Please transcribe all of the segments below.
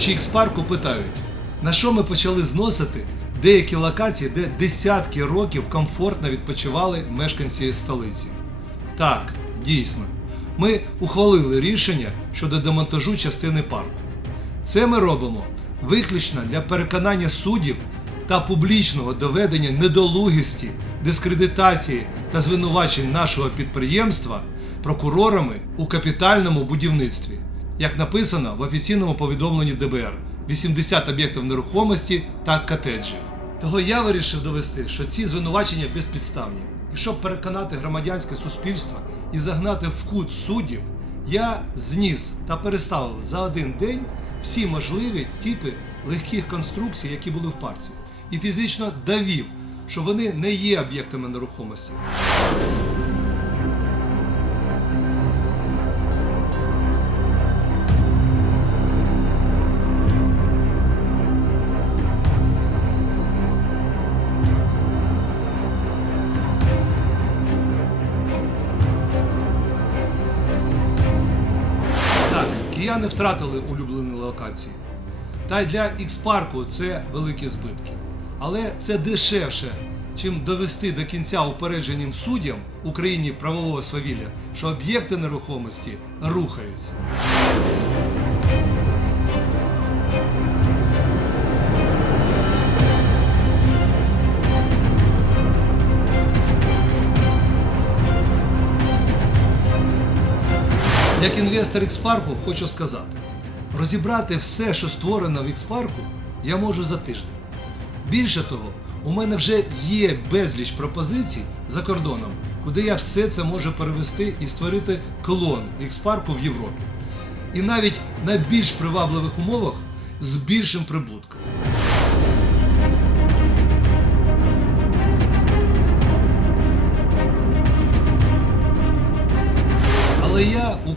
Відвідувачі X-парку питають, на що ми почали зносити деякі локації, де десятки років комфортно відпочивали мешканці столиці. Так, дійсно, ми ухвалили рішення щодо демонтажу частини парку. Це ми робимо виключно для переконання суддів та публічного доведення недолугісті, дискредитації та звинувачень нашого підприємства прокурорами у капітальному будівництві, як написано в офіційному повідомленні ДБР 80 об'єктів нерухомості та котеджів. Того я вирішив довести, що ці звинувачення безпідставні. І щоб переконати громадянське суспільство і загнати в кут суддів, я зніс та переставив за один день всі можливі типи легких конструкцій, які були в парці, і фізично довів, що вони не є об'єктами нерухомості. Кияни втратили улюблені локації. Та й для X-парку це великі збитки. Але це дешевше, чим довести до кінця упередженим суддям Україні правового свавілля, що об'єкти нерухомості рухаються. Як інвестор X-парку хочу сказати, розібрати все, що створено в X-парку, я можу за тиждень. Більше того, у мене вже є безліч пропозицій за кордоном, куди я все це можу перевести і створити клон X-парку в Європі. І навіть на більш привабливих умовах з більшим прибутком.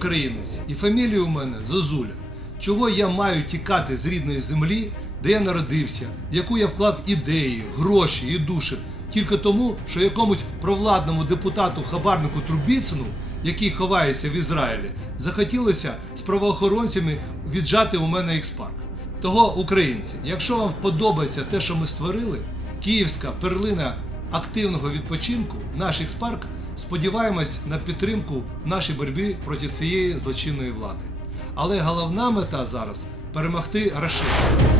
Українець, і фамілія у мене Зозуля. Чого я маю тікати з рідної землі, де я народився, в яку я вклав ідеї, гроші і душі, тільки тому, що якомусь провладному депутату хабарнику Трубіцину, який ховається в Ізраїлі, захотілося з правоохоронцями віджати у мене експарк. Того, українці, якщо вам подобається те, що ми створили, київська перлина активного відпочинку, наш експарк, сподіваємось на підтримку в нашій боротьбі проти цієї злочинної влади. Але головна мета зараз перемогти рашизм.